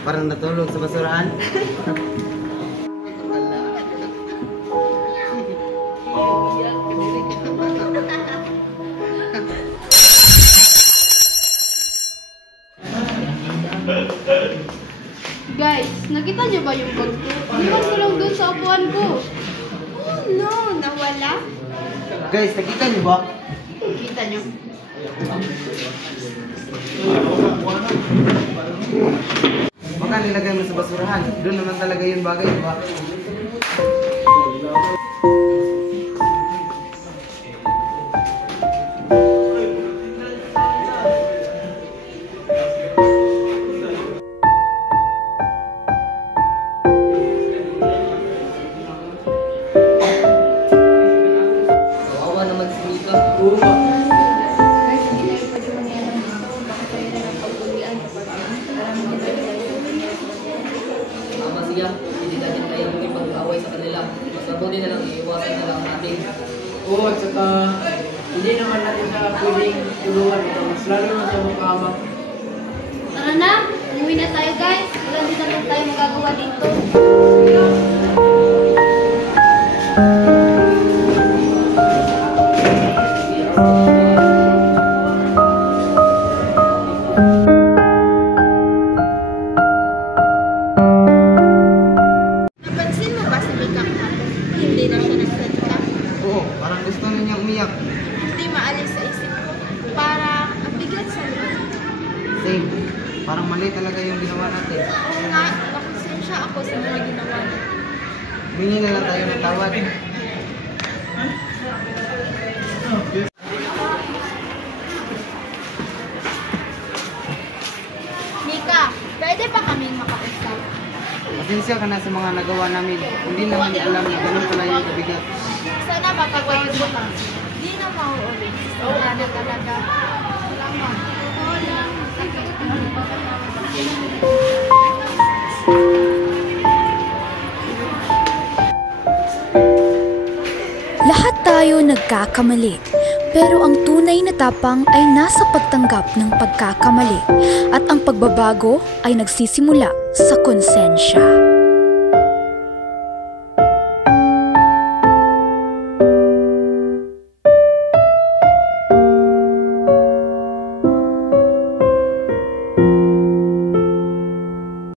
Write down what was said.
Parang natulog sa basurahan. Guys, nakita niyo ba yung bag ko? Iwan ko lang doon sa upuan ko. Oh no, nawala? Guys, nakita niyo ba? Kita niyo. Baka nilagay mo sa basurahan. Doon naman talaga yung bagay, di ba? Kawawa naman si Mika. Guys, hindi tayo pwede mangyayang dito. Baka tayo na ng pagbulian kapag alam mo tayo. Tama siya, hindi natin kaya makipag-away sa kanila. Mas mabuti na lang iiwasan na lang natin. Oo, at saka hindi naman natin siya pwedeng tulungan ito. Mas lalo na siya makahamak. Tara na! Umuwi na tayo guys! Wala din naman tayo magagawa dito. Napansin mo ba si Mika? Hindi na siya nagsalita. Oo, parang gusto na niya umiyak. Hindi maalis sa isip ko. Parang ang bigat sa loob. Same. Parang mali talaga yung ginawa natin. Oo nga, nakonsensya ako sa mga ginawa niya. Humingi na lang tayo ng tawad. Mika, pwede ba kaming makausap? Pasensya ka na sa mga nagawa namin. Hindi namin alam na ganun pala yung kabigat. Sana mapagawin mo ka. Di na mauulit. Wala na talaga. Salamat. Lahat tayo nagkakamali, pero ang tunay na tapang ay nasa pagtanggap ng pagkakamali at ang pagbabago ay nagsisimula sa konsensya.